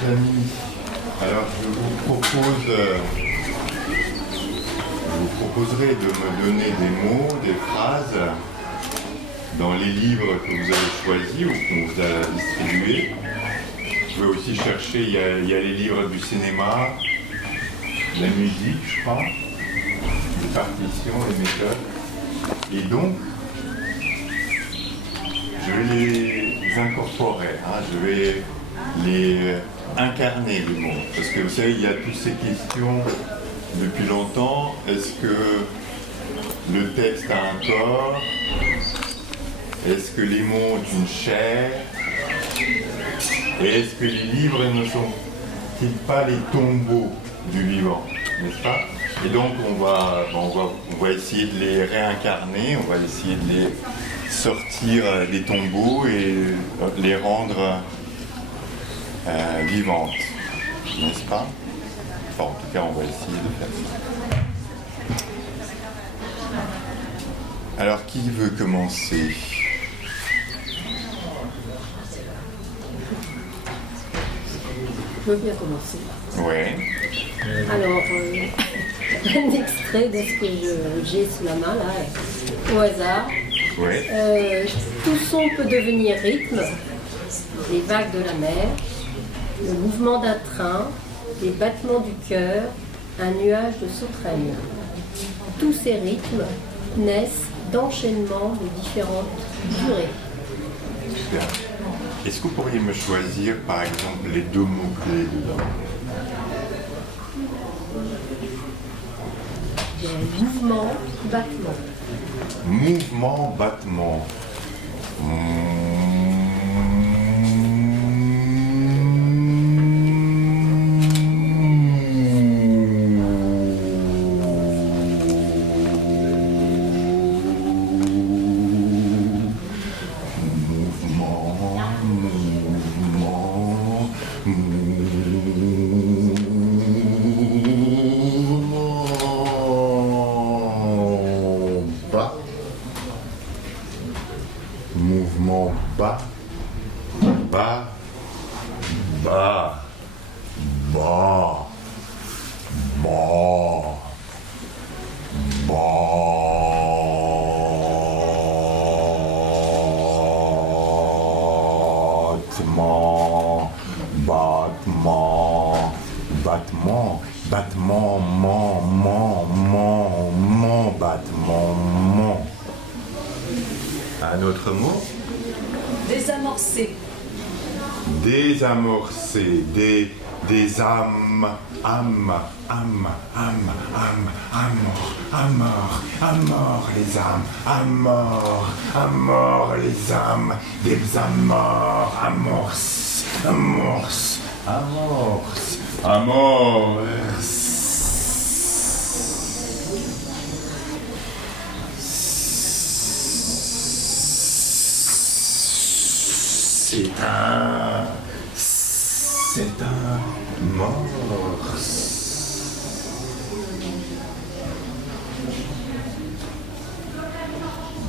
chers amis, alors je vous proposerai de me donner des mots, des phrases dans les livres que vous avez choisis ou qu'on vous a distribués. Vous pouvez aussi chercher, il y a les livres du cinéma, la musique, je crois, les partitions, les méthodes. Et donc, je vais les incorporer, je vais les incarner, les mots. Parce que vous savez, il y a toutes ces questions depuis longtemps. Est-ce que le texte a un corps? Est-ce que les mots ont une chair? Et est-ce que les livres ne sont-ils pas les tombeaux du vivant, n'est-ce pas? Et donc on va essayer de les réincarner, on va essayer de les sortir des tombeaux et les rendre vivantes, n'est-ce pas? Enfin, en tout cas, on va essayer de faire ça. Alors, qui veut commencer? Je veux bien commencer. Ouais. Alors, un extrait de ce que j'ai sous la main, là, au hasard. Ouais. Tout son peut devenir rythme, les vagues de la mer, le mouvement d'un train, les battements du cœur, un nuage de sauterelles. Tous ces rythmes naissent d'enchaînements de différentes durées. Super. Est-ce que vous pourriez me choisir, par exemple, les deux mots-clés dedans? Mouvement, battement. Mouvement, battement. Mouvement bas, bas, bas, bas, bas, battement, battement, battement, battement. Un autre mot? Désamorcer. Désamorcer, des âmes, amor, les âmes, amor, les âmes, des amors, amorce, c'est un morse.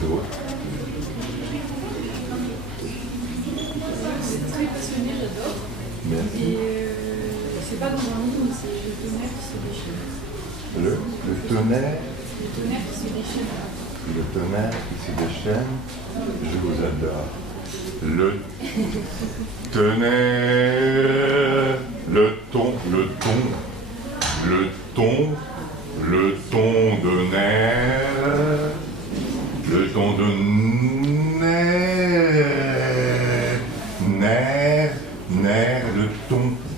D'autres? C'est très passionné, j'adore. Merci. Et c'est pas dans un livre, mais c'est le tonnerre qui se déchaîne. Le tonnerre? Le tonnerre qui se déchaîne. Le tonnerre qui se déchaîne, je vous adore. Le tonnerre, le ton de nerf, le ton de nerf,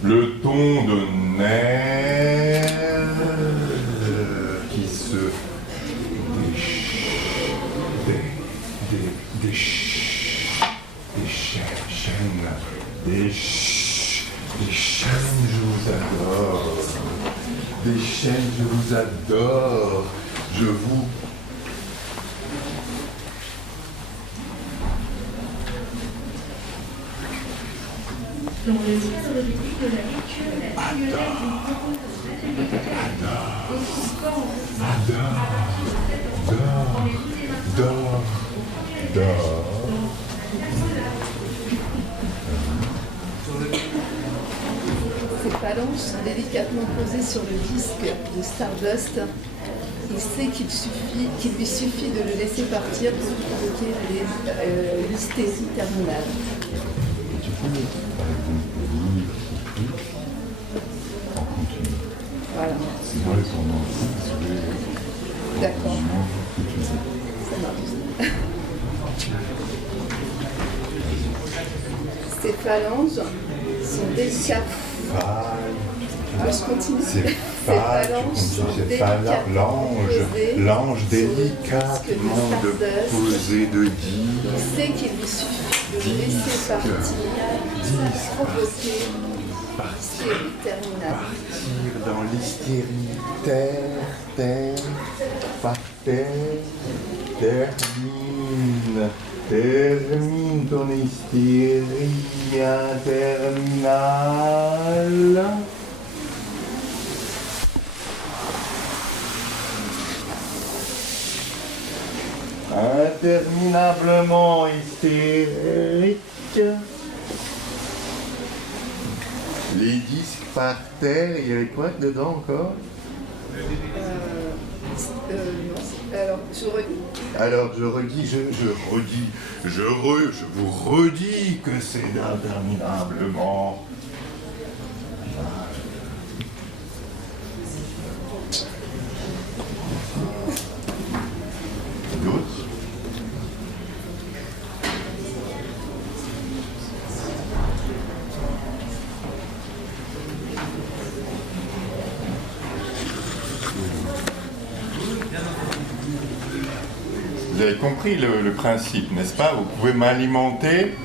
le ton de nerf qui se des chaînes, je vous adore. Des chaînes, je vous adore. Je vous... Dans le cadre du livre de la lecture, la bibliothèque Adore. phalanges sont délicatement posées sur le disque de Stardust, il sait qu'il lui suffit de le laisser partir pour provoquer l'hystérie terminale. Voilà. D'accord. Ça marche. Ces phalanges sont délicates. Je continue. C'est l'ange délicatement posé de Il sait qu'il lui suffit de le laisser partir, provoquer l'hystérie terminale. Partir dans l'hystérie, terre, par terre, termine ton hystérie interminale. Interminablement hystérique. Les disques par terre, il y avait quoi dedans encore? Non. Alors, je redis. Alors je vous redis que c'est interminablement. D'autres? Vous avez compris le principe, n'est-ce pas? Vous pouvez m'alimenter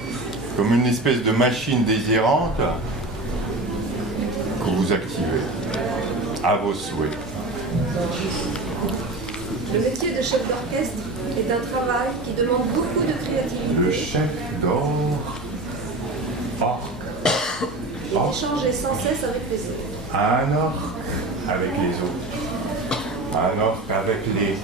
comme une espèce de machine désirante que vous activez à vos souhaits. Le métier de chef d'orchestre est un travail qui demande beaucoup de créativité. Le chef d'orchestre. Et d'échanger sans cesse avec les autres. Un orque avec les autres. Un orque avec les autres.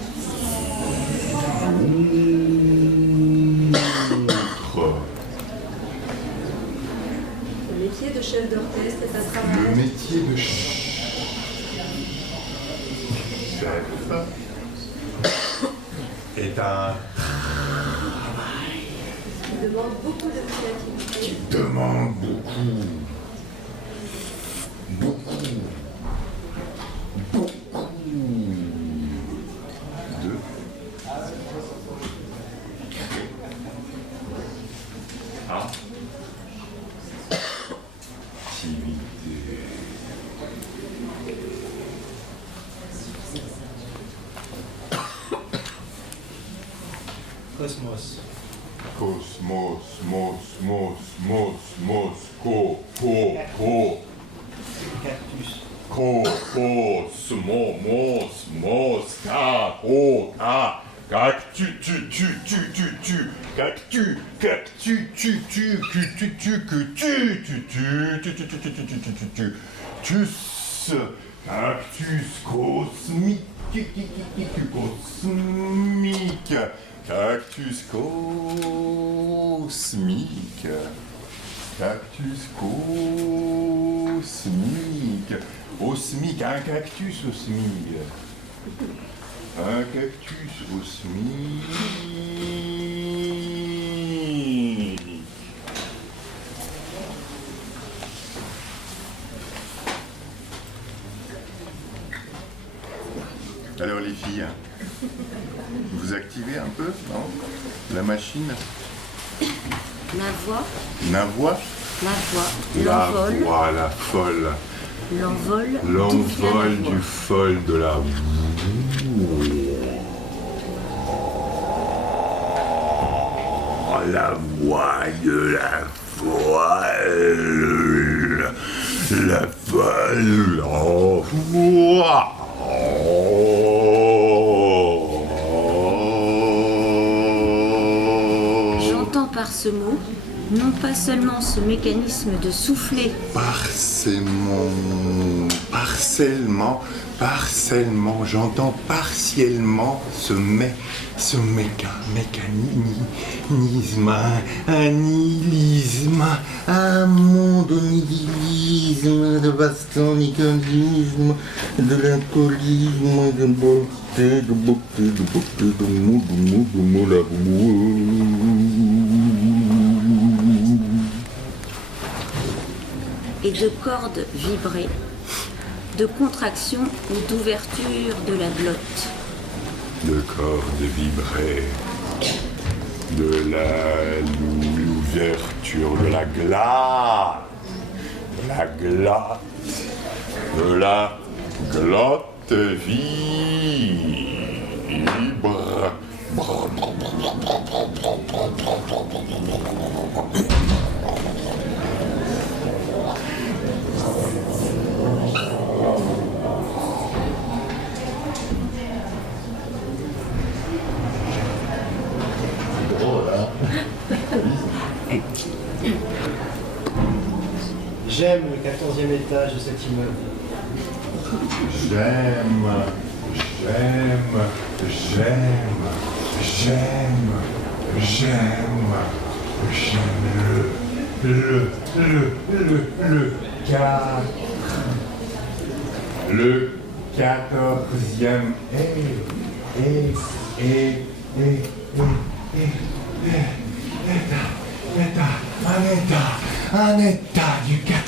Le métier de chef d'orchestre est un Le travail métier de chef est un qui demande beaucoup de créativité. qui demande beaucoup de activité. Cosmos. Cosmos, Cactus. Cactus cosmique, cactus cosmique, cactus cosmique, osmique, un cactus osmique, un cactus osmique. Alors les filles, vous activez un peu, non? La machine? La voix, La voix? la voix, La folle. l'envol, L'envol du folle de la la voix de la folle. La folle. J'entends par ce mot, non pas seulement ce mécanisme de souffler. Partiellement, j'entends partiellement ce mécanisme, un nihilisme, un monde de nihilisme, de vastant mécanisme, de l'alcoolisme, de beauté, de mot, Et de cordes vibrées, de contraction ou d'ouverture de la glotte. de cordes vibrées, de l'ouverture de la glotte vibre. J'aime le 14e étage de cet immeuble. J'aime le 14e un état du 14,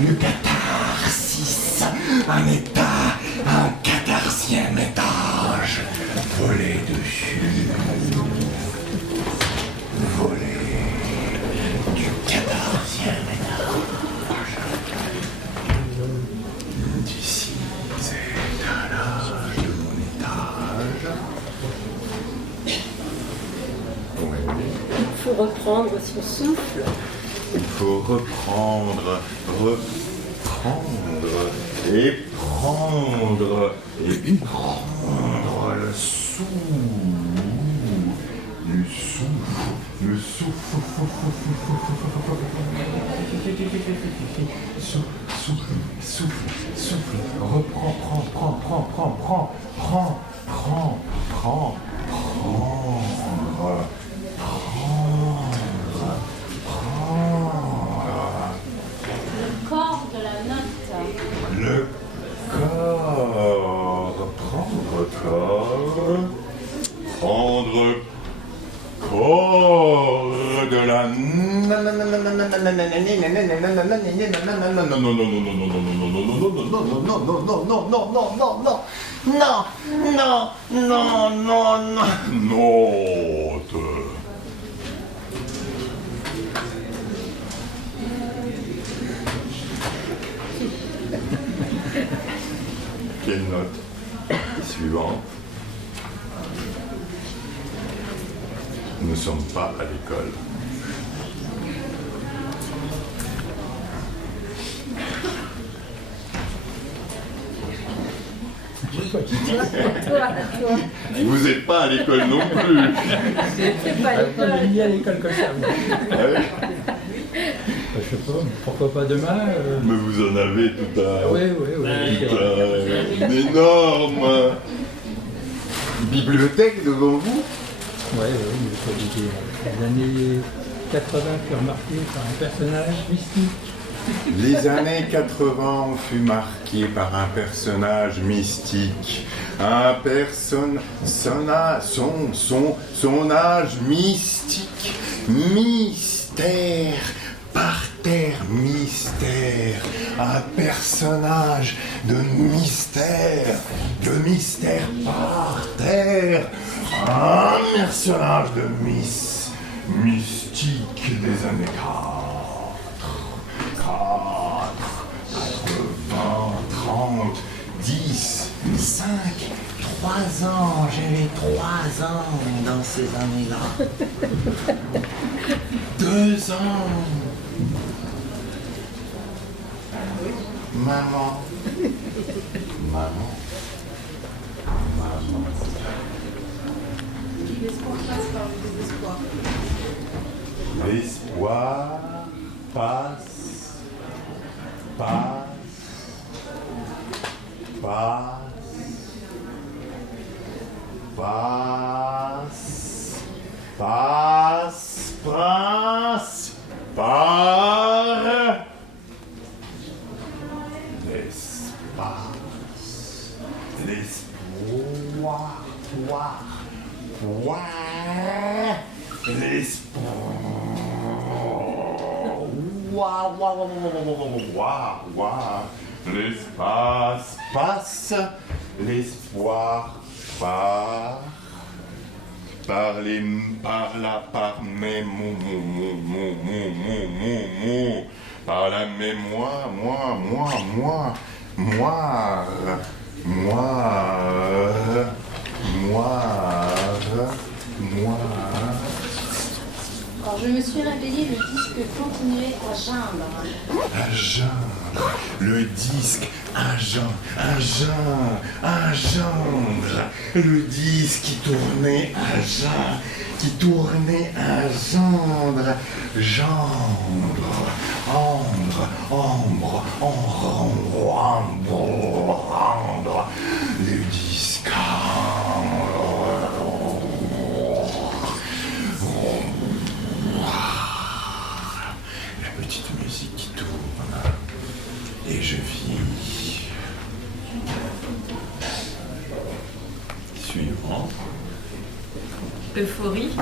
le catharsis, un 14e étage, volé dessus, volé du 14e étage, d'ici étalage de mon étage. Il faut reprendre son souffle. Il faut reprendre et prendre le souffle, prends. Corps de la note. Le corps, prendre corps de la note. Quelle note suivante? Nous ne sommes pas à l'école. Toi. Vous n'êtes pas à l'école non plus. C'est pas l'école. On est mis à l'école comme ça. Ouais. Je sais pas, pourquoi pas demain Mais vous en avez tout un... Oui. Une énorme bibliothèque devant vous. Oui, il faut dire. Les années 80 furent marquées par un personnage mystique. Les années 80 fut marquées par un personnage mystique. Un son âge mystique. Mystère. Par terre, mystère, un personnage de mystère par terre, un personnage de mystique des années 80, 30, 10, 5, 3 ans, j'avais 3 ans dans ces années-là. 2 ans. Maman. L'espoir passe par le désespoir. L'espoir passe, passe, passe par l'espace, l'espoir, l'espace passe, l'espoir part, par mes par la mémoire, moire. Quand je me suis réveillée, le disque continuait à geindre. À geindre, le disque, un gendre, le disque qui tournait à gendre, rendre, le disque. La petite musique qui tourne et je vis. Suivant. Euphorie.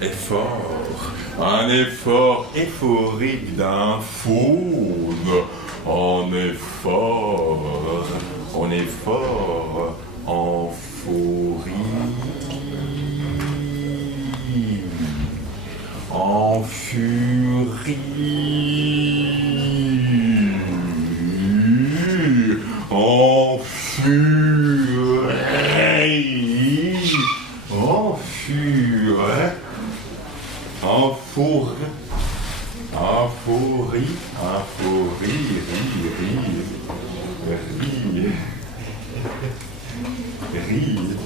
Effort. Un effort euphorique d'un faune. En effort, en en furie, en furie, en furie, en fourrie, en fourrie, en fourrie, rire. Ouais, rire.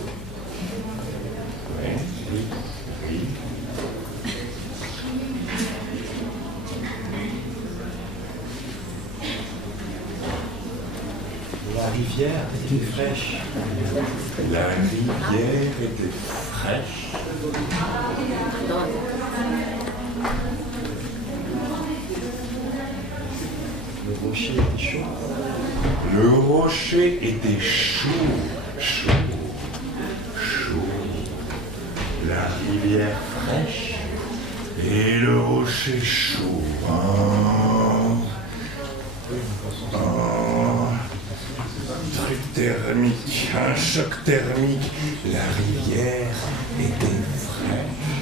La rivière était fraîche. La rivière était fraîche. Le rocher était chaud. Le rocher était chaud. La rivière fraîche et le rocher chaud. Truc thermique, un choc thermique. La rivière était fraîche.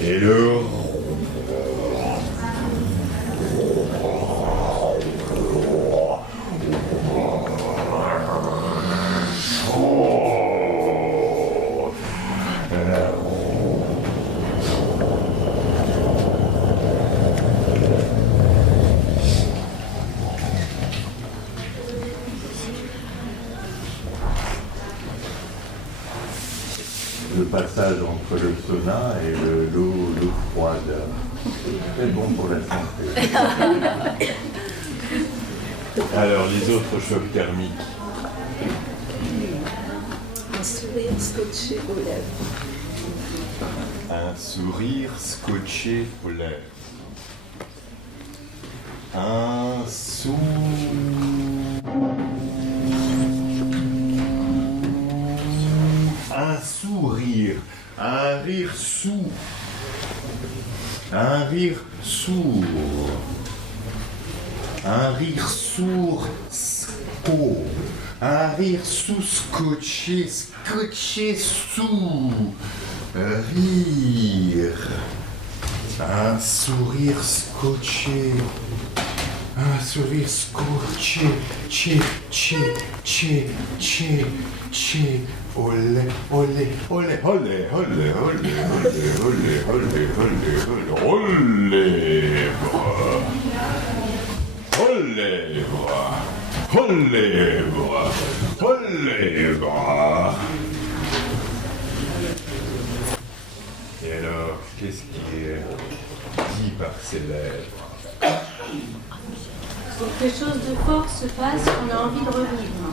Et le passage entre le sauna et l'eau froide. C'est bon pour la santé. Alors, les autres chocs thermiques. Un sourire scotché aux lèvres. Un sourire scotché aux lèvres. Un sourire, un rire sourd, un rire sourd, un rire sourd, un rire sous scotché sous, rire, un sourire scotché. Un sourire scotché, olé, olé, olé, olé, olé, olé, olé, olé, olé, olé, olé, Oh les bras, oh les bras. Et alors, qu'est-ce qui est dit par ces lèvres? Quelque chose de fort se passe qu'on a envie de revivre.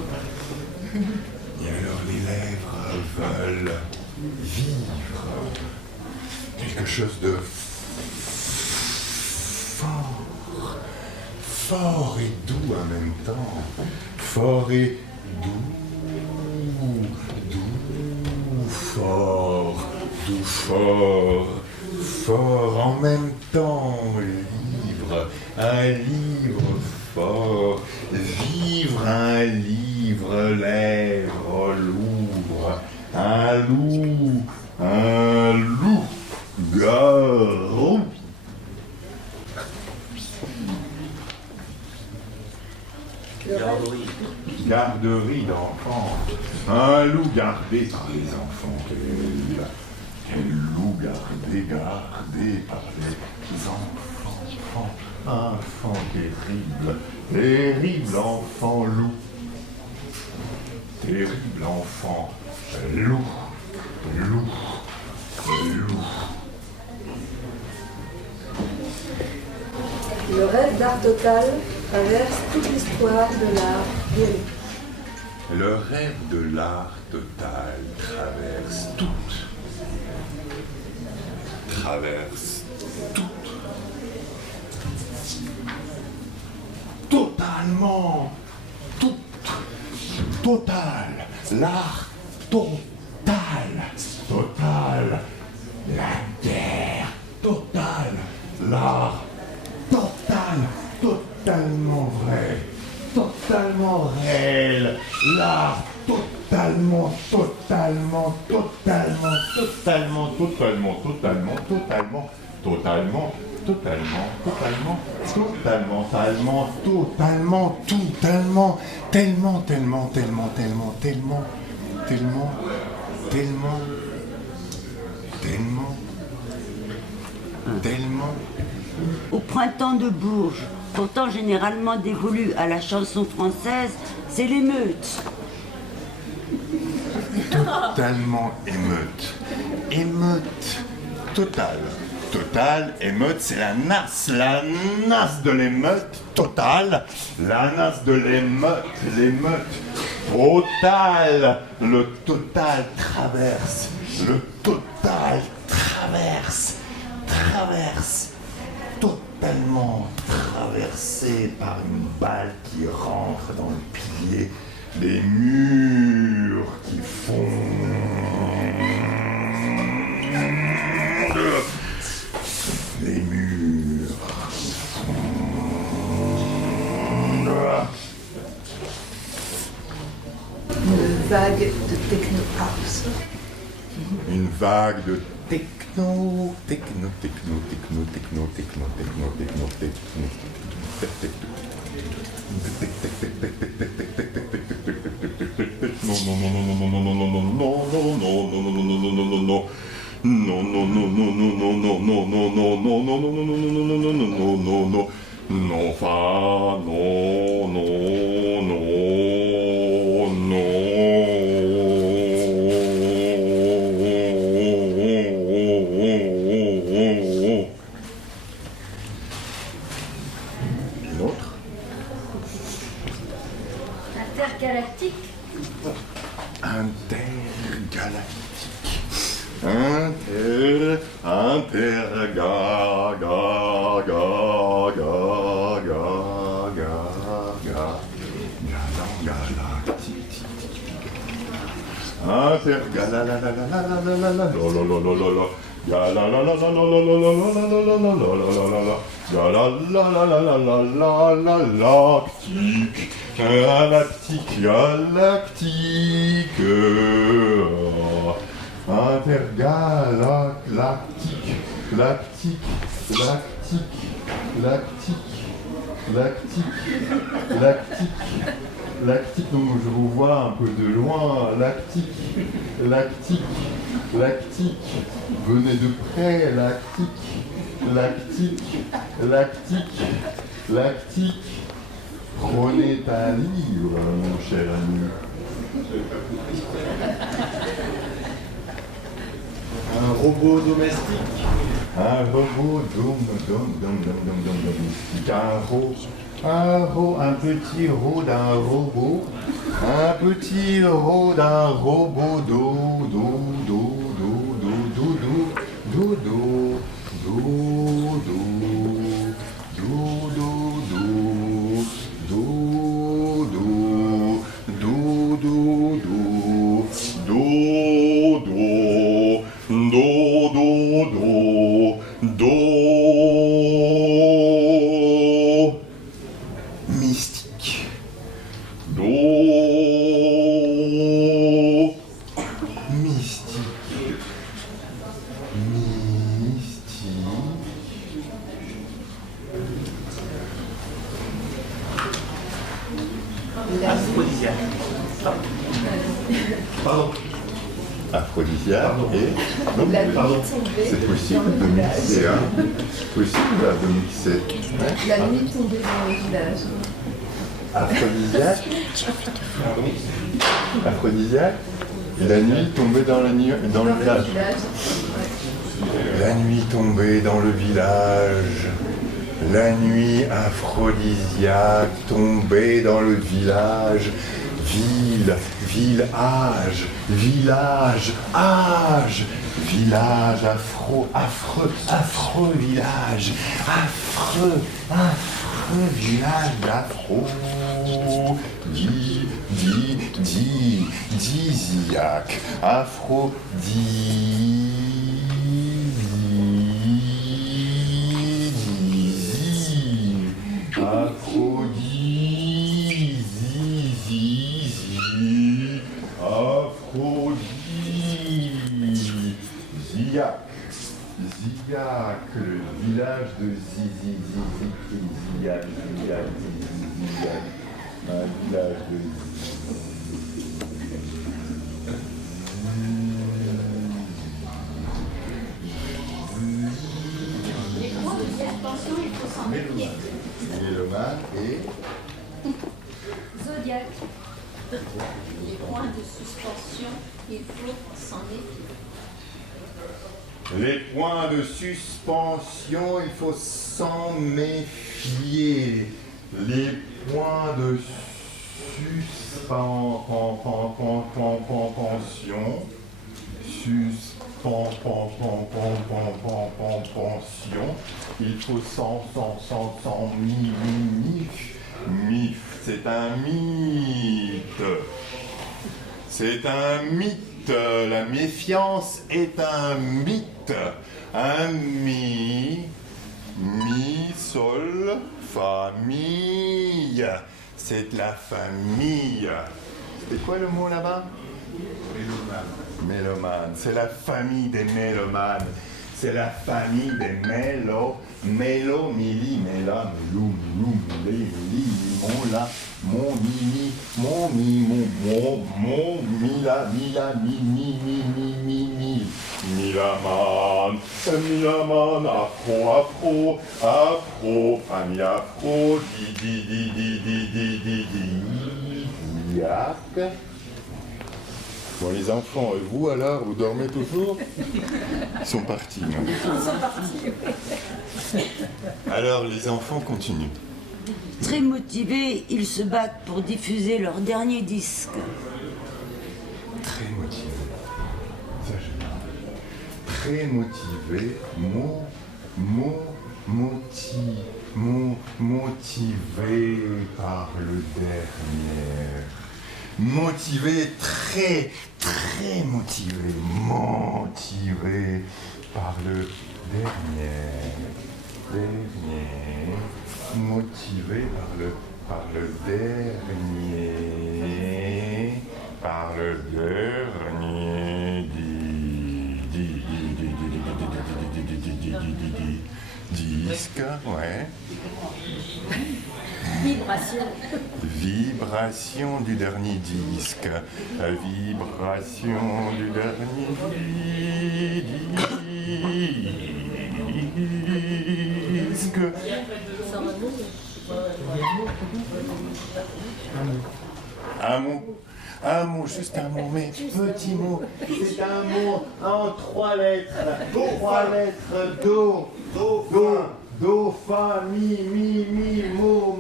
Et alors les lèvres veulent vivre quelque chose de fort et doux en même temps. Fort et doux, fort, fort en même temps. Un livre fort, vivre un livre, lèvre, l'ouvre, un loup, garou. Garderie d'enfants, un loup gardé par les enfants. Quel loup gardé par les enfants. Enfant terrible enfant loup. Terrible enfant loup. Le rêve d'art total traverse toute l'histoire de l'art lyrique. Le rêve de l'art total traverse totalement, total, l'art total, la guerre totale, l'art totalement vrai, totalement réel, l'art totalement tellement. Au printemps de Bourges, pourtant généralement dévolu à la chanson française, c'est l'émeute. Totalement émeute totale, émeute, c'est la nasse de l'émeute totale, la nasse de l'émeute totale, le total traverse, totalement traversé par une balle qui rentre dans le pilier, des murs qui fondent, les murs Une vague de techno house. Une vague de techno. Lactique, donc je vous vois un peu de loin, lactique, venez de près, lactique, Prenez un livre, mon cher ami. Un robot domestique. Un robot domestique. Un petit ro d'un robot. Un petit ro d'un robot. Mystique. Pardon. Aphrodisiaque et... La nuit Pardon. tombée C'est dans possible le de village. mixer, hein. Possible de mixer. La nuit tombée dans le village. Aphrodisiaque. Aphrodisiaque. Et la nuit tombée dans le village. La nuit tombée dans le village. La nuit aphrodisiaque tombée dans le village. Village, village, affreux village, affreux village d'afro, disiaque, Zillac, le village de Zillac, un village de Les points de suspension, il faut s'en méfier. Mélomane et Zodiac. Les points de suspension, il faut s'en méfier. les points de suspension, il faut s'en méfier. Les points de suspension, il faut mif. C'est un mythe. C'est un mythe. La méfiance est un mythe. Un sol, famille. C'est la famille. C'était quoi le mot là-bas? Mélomane. C'est la famille des mélomanes. C'est la famille des mélo, mili, méla, melou, mili, mon la, mon mimi, mon mila, milaman, afro, famille afro, diac. Bon, les enfants, vous alors, vous dormez toujours? Ils sont partis, non? Ils sont partis, oui. Alors, les enfants continuent. Très motivés, ils se battent pour diffuser leur dernier disque. Très motivés. Ça, j'aime bien. Très motivés. Motivé par le dernier. Motivé, très motivé. Motivé par le dernier. Motivé par le dernier. Par le dernier. Disque, ouais. Vibration du dernier disque. Vibration du dernier disque. Un mot, juste un mot, mais petit mot. C'est un mot en 3 lettres. 3 lettres. Do, fa, mi, mo,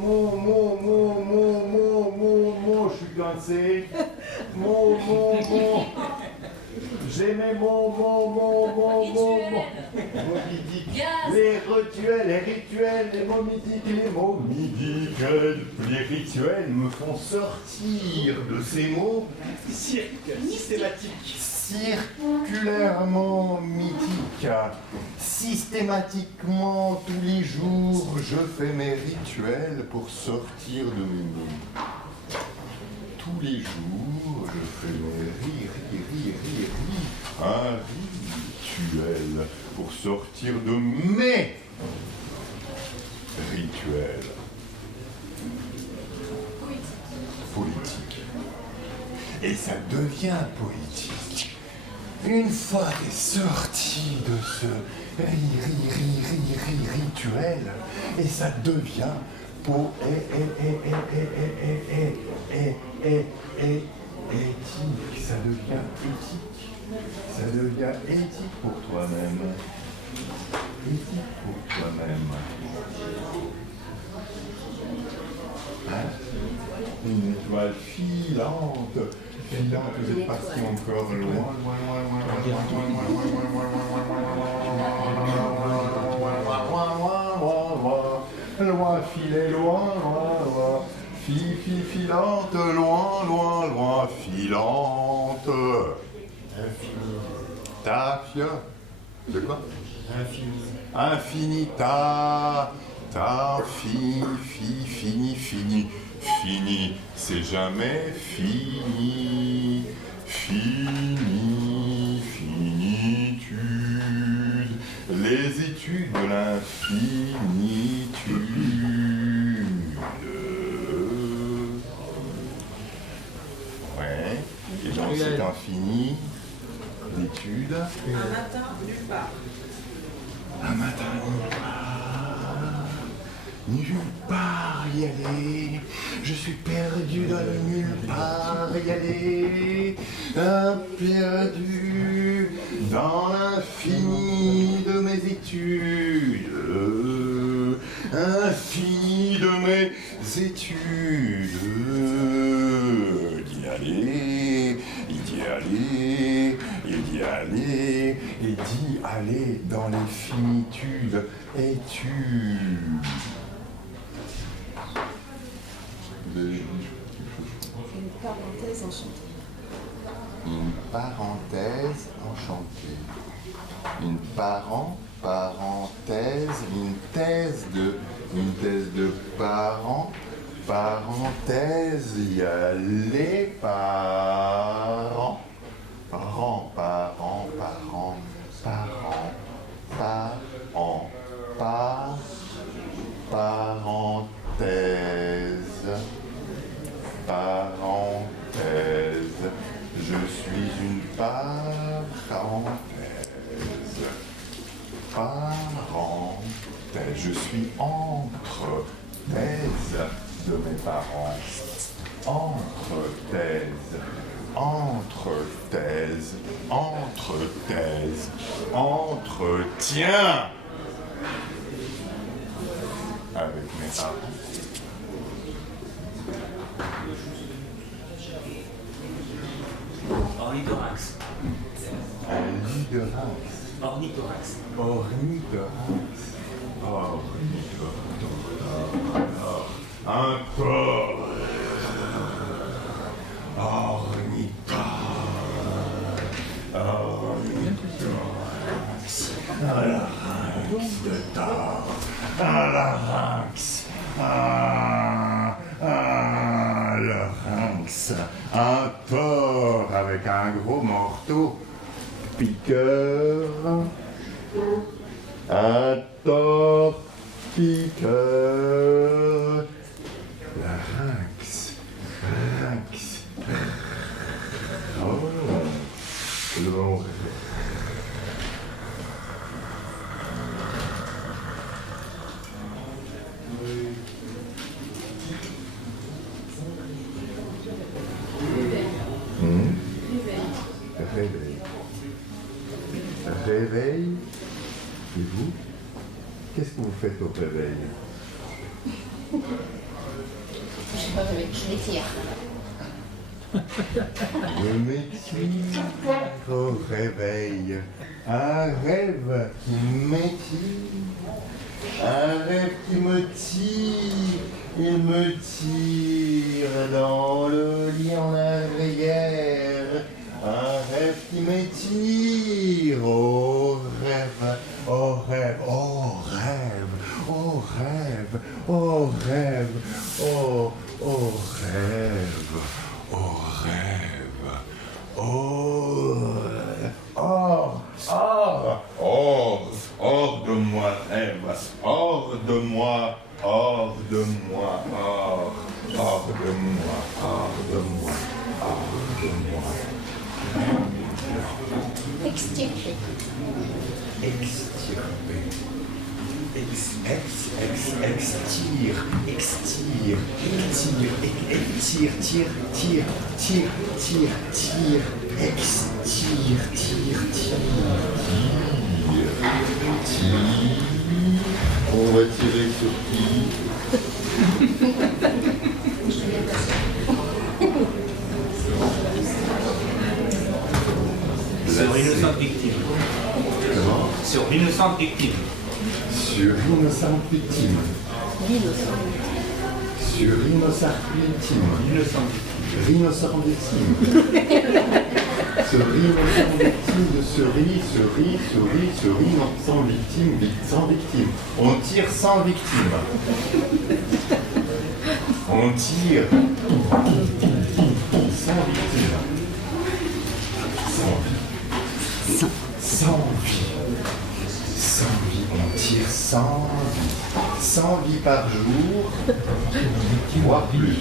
je suis coincé. Mo. J'ai mes mots. Les rituels, les mots mythiques, les mots mythiques. Les rituels me font sortir de ces mots Systématique. circulairement mythiques. Systématiquement, tous les jours, je fais mes rituels pour sortir de mes mots. Tous les jours, je fais mes un rituel pour sortir de mes rituels. Politique. Et ça devient poétique. Une fois t'es sorti de ce rituel, et ça devient éthique, ça devient éthique. Ça devient éthique pour toi-même. Éthique pour toi-même. Hein? Une étoile filante. Vous êtes parti encore loin. Loin, filet, loin. Filante, loin, filante. Infini. Tafia. De quoi? Infini. Infinita. Fini. Fini, c'est jamais fini. Finitude. Les études de l'infinitude. Ouais. Et dans cet infini d'études. Un matin, nulle part. Un matin, nulle part y aller. Je suis perdu dans le nulle part y aller. Perdu dans l'infini de mes études. Infini de mes études. D'y aller dans les finitudes, études. Une parenthèse enchantée. Une parenthèse enchantée. Une parenthèse, une thèse de parents. Parenthèse, il y a les parents. Parenthèse, je suis une parenthèse, je suis entre thèse de mes parents. Entretien avec mes parents. Ornithorax. Un lit de rince. Ornithorax. Un corps. Larynx. Un porc avec un gros morceau piqueur. Un porc piqueur. Larynx. Oh. réveil. Et vous, qu'est-ce que vous faites au réveil? Je sais pas, je m'étire. Je m'étire au réveil. Un rêve qui m'étire. Un rêve qui me tire. Il me tire dans le lit en arrière. Un rêve qui m'étire. Oh rêve, oh rêve, oh rêve, oh rêve, oh rêve, oh, oh rêve. Oh rêve, hors de moi rêve, hors de moi, hors de moi, hors de moi, hors de moi, hors de moi. Extirper. Extirper. Extire, extire, extire, tire, tire, tire, tire, tire, extire, tire, tire, tire. On va tirer sur qui? Sur innocente victime. Comment? Sur innocente victime. Sur innocente victime. Sur innocente victime. Rhinocéros victime. Ce rhinocéros victime de ce riz, sans victime, sans victime. On tire sans victime. On tire sans victime. Sans vie. Sans vie. On tire sans vie. 100 vies par jour, voire plus.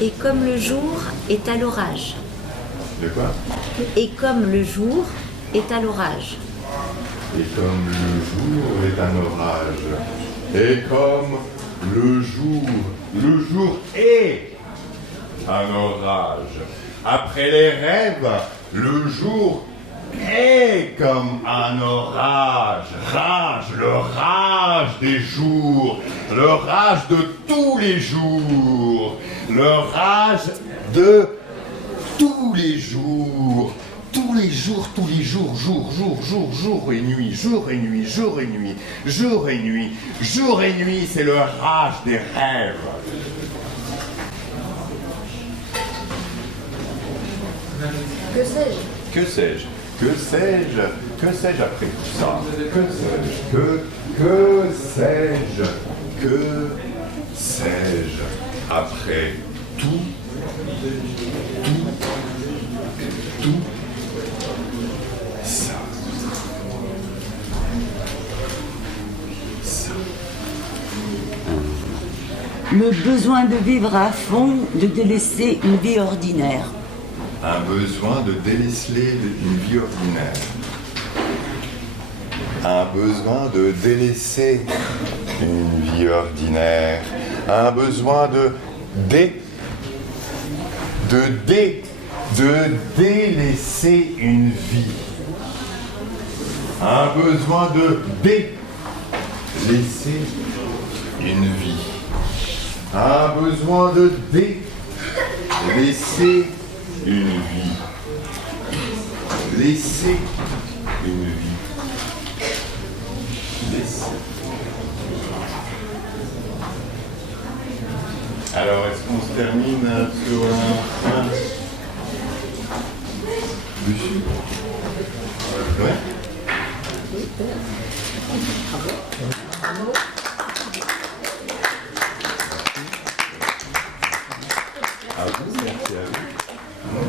Et comme le jour est à l'orage. De quoi? Et comme le jour est à l'orage. Et comme le jour est un orage. Et comme le jour est un orage. Après les rêves, le jour est comme un orage. Rage, le rage des jours. Le rage de tous les jours. Le rage de tous les jours. Tous les jours, jour et nuit, jour et nuit, jour et nuit, jour et nuit, jour et nuit, c'est le rage des rêves. Que sais-je? Que sais-je? Que sais-je? Que sais-je après tout ça? Que sais-je? Que sais-je? Que sais-je après tout ça? Le besoin de vivre à fond, de délaisser une vie ordinaire. Un besoin de délaisser une vie ordinaire. Un besoin de délaisser une vie ordinaire. Un besoin de délaisser une vie. Un besoin de délaisser une vie. Un besoin de délaisser une vie. Laisser une vie. Laisser. Alors, est-ce qu'on se termine sur un dessus? Ouais.